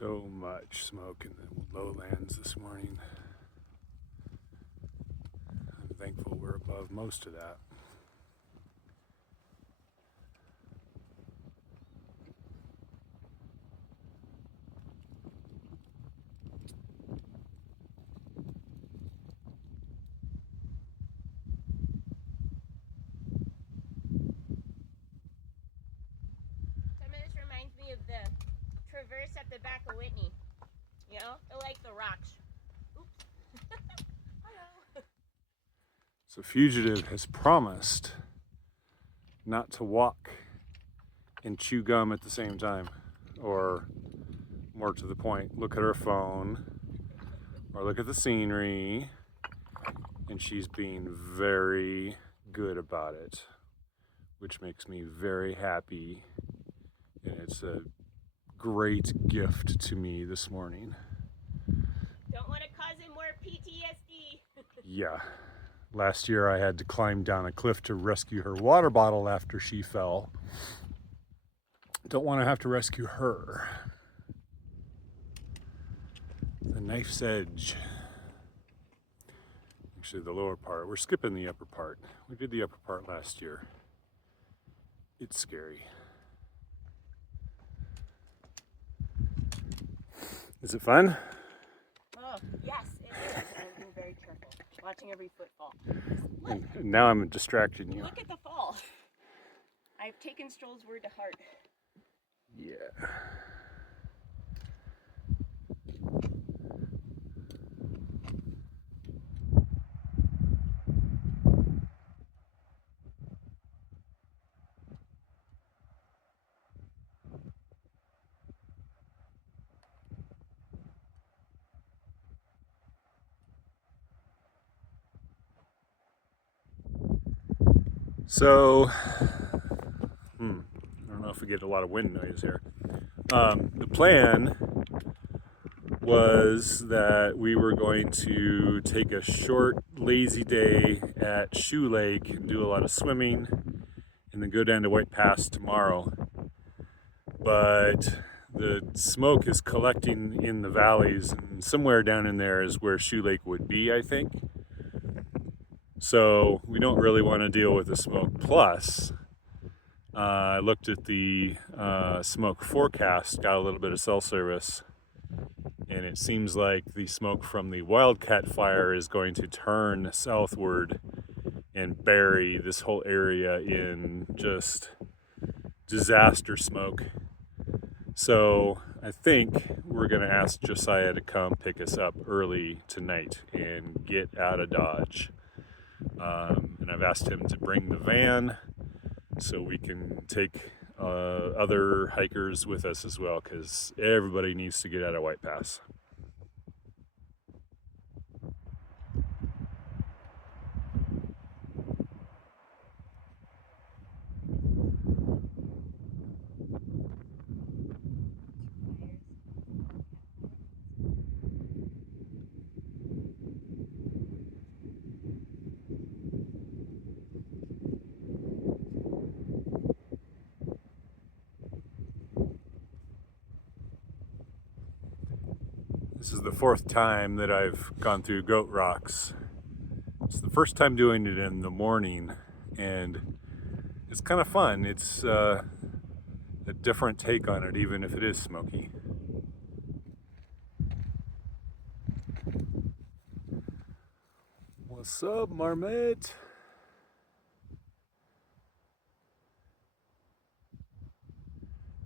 So much smoke in the lowlands this morning. I'm thankful we're above most of that. Some of this reminds me of the traverse at the back of Whitney. You know, they're like the rocks. Oops. Hello. So Fugitive has promised not to walk and chew gum at the same time, or more to the point, look at her phone or look at the scenery, and she's being very good about it, which makes me very happy, and it's a great gift to me this morning. Don't want to cause him more PTSD. Yeah. Last year I had to climb down a cliff to rescue her water bottle after she fell. Don't want to have to rescue her. The knife's edge. Actually, the lower part. We're skipping the upper part. We did the upper part last year. It's scary. Is it fun? Oh, yes, it is. I'm being very careful. Watching every footfall. And now I'm distracting you. Look at the fall. I've taken Stroll's word to heart. Yeah. So, I don't know if we get a lot of wind noise here. The plan was that we were going to take a short, lazy day at Shoe Lake and do a lot of swimming, and then go down to White Pass tomorrow. But the smoke is collecting in the valleys, and somewhere down in there is where Shoe Lake would be, I think. So we don't really want to deal with the smoke. Plus, I looked at the smoke forecast, got a little bit of cell service, and it seems like the smoke from the Wildcat fire is going to turn southward and bury this whole area in just disaster smoke. So I think we're going to ask Josiah to come pick us up early tonight and get out of Dodge. And I've asked him to bring the van so we can take other hikers with us as well, because everybody needs to get out of White Pass. This is the fourth time that I've gone through Goat Rocks. It's the first time doing it in the morning, and it's kind of fun. It's a different take on it, even if it is smoky. What's up, Marmot?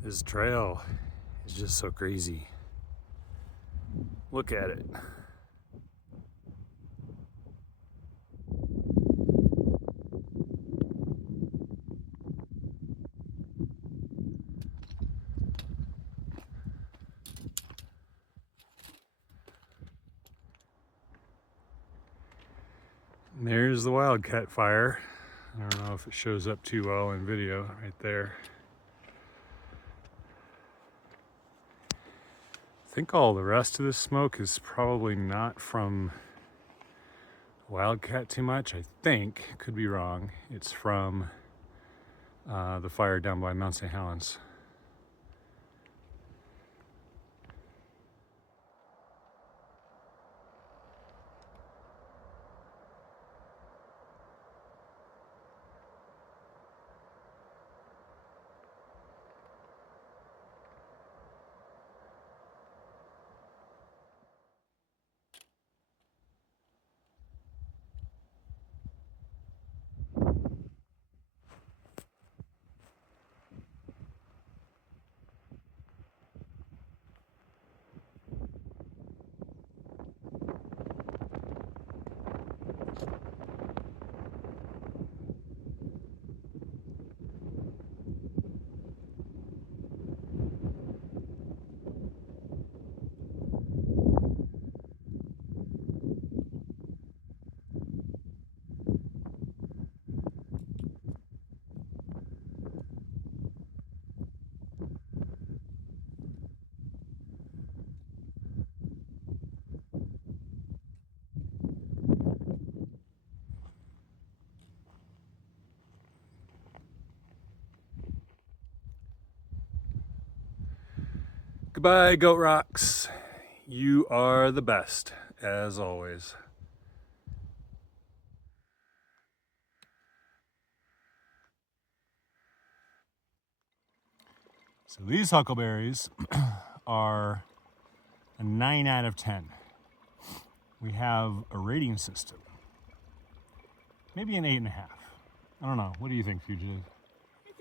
This trail is just so crazy. Look at it. And there's the Wildcat fire. I don't know if it shows up too well in video right there. I think all the rest of this smoke is probably not from Wildcat too much. I think, could be wrong, it's from the fire down by Mount St. Helens. Goodbye, Goat Rocks. You are the best, as always. So these huckleberries are a 9 out of 10. We have a rating system. Maybe an 8.5. I don't know. What do you think, Fugitive? It's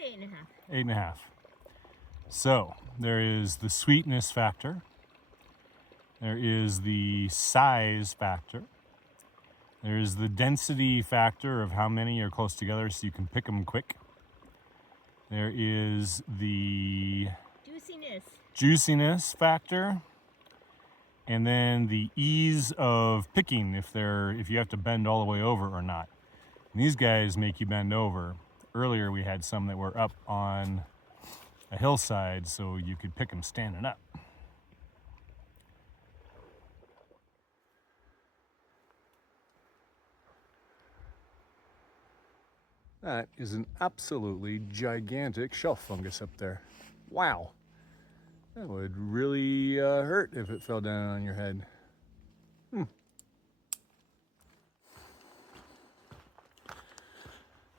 8.5. 8.5. So there is the sweetness factor. There is the size factor. There's the density factor of how many are close together so you can pick them quick. There is the juiciness factor. And then the ease of picking, if you have to bend all the way over or not. And these guys make you bend over. Earlier we had some that were up on a hillside, so you could pick them standing up. That is an absolutely gigantic shelf fungus up there. Wow. That would really hurt if it fell down on your head.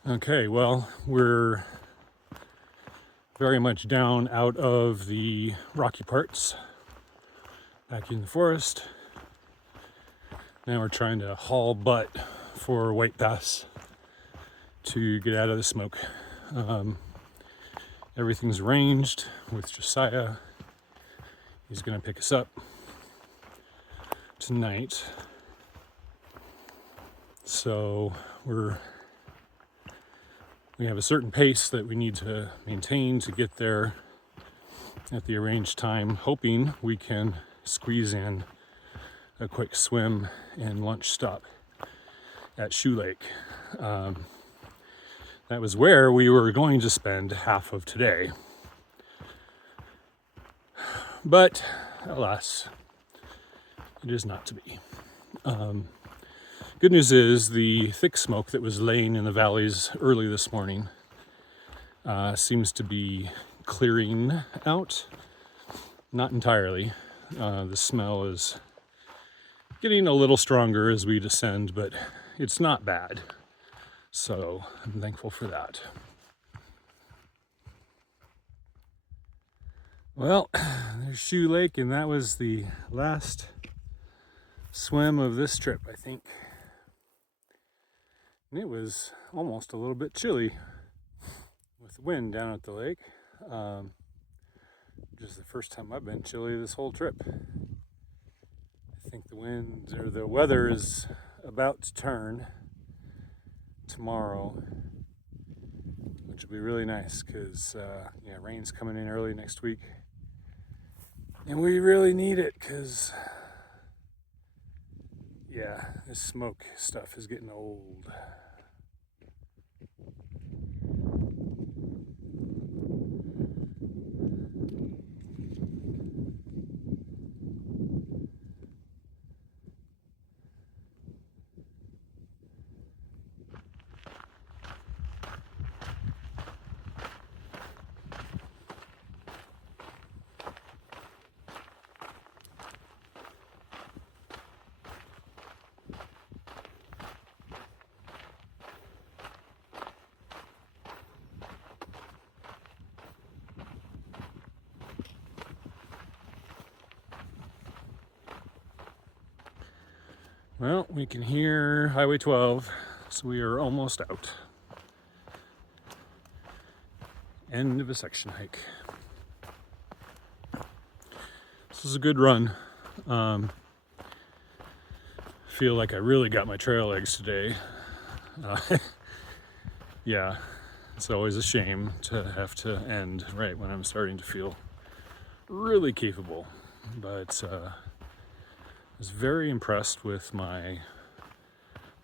Okay, well, we're very much down out of the rocky parts, back in the forest. Now we're trying to haul butt for White Pass to get out of the smoke. Everything's arranged with Josiah. He's gonna pick us up tonight. So we have a certain pace that we need to maintain to get there at the arranged time, hoping we can squeeze in a quick swim and lunch stop at Shoe Lake. That was where we were going to spend half of today. But alas, it is not to be. Good news is the thick smoke that was laying in the valleys early this morning seems to be clearing out. Not entirely. The smell is getting a little stronger as we descend, but it's not bad. So I'm thankful for that. Well, there's Shoe Lake, and that was the last swim of this trip, I think. And it was almost a little bit chilly with the wind down at the lake. Just the first time I've been chilly this whole trip. I think the weather is about to turn tomorrow, which will be really nice because rain's coming in early next week. And we really need it because, this smoke stuff is getting old. Well, we can hear Highway 12, so we are almost out. End of a section hike. This was a good run. Feel like I really got my trail legs today. Yeah, it's always a shame to have to end right when I'm starting to feel really capable, but I was very impressed with my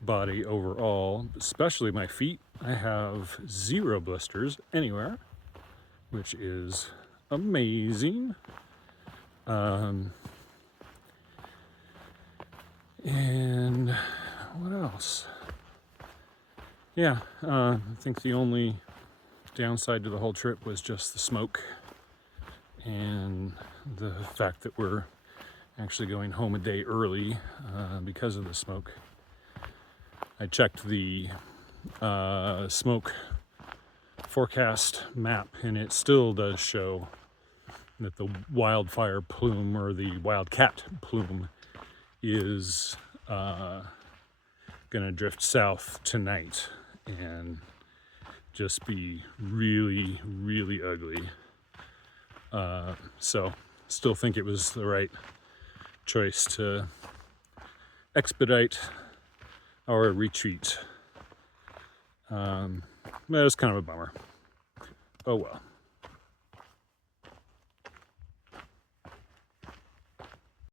body overall, especially my feet. I have 0 blisters anywhere, which is amazing. And what else? Yeah, I think the only downside to the whole trip was just the smoke and the fact that we're actually going home a day early because of the smoke. I checked the smoke forecast map, and it still does show that the wildfire plume, or the wildcat plume, is gonna drift south tonight and just be really, really ugly. So still think it was the right choice to expedite our retreat. That was kind of a bummer. Oh well.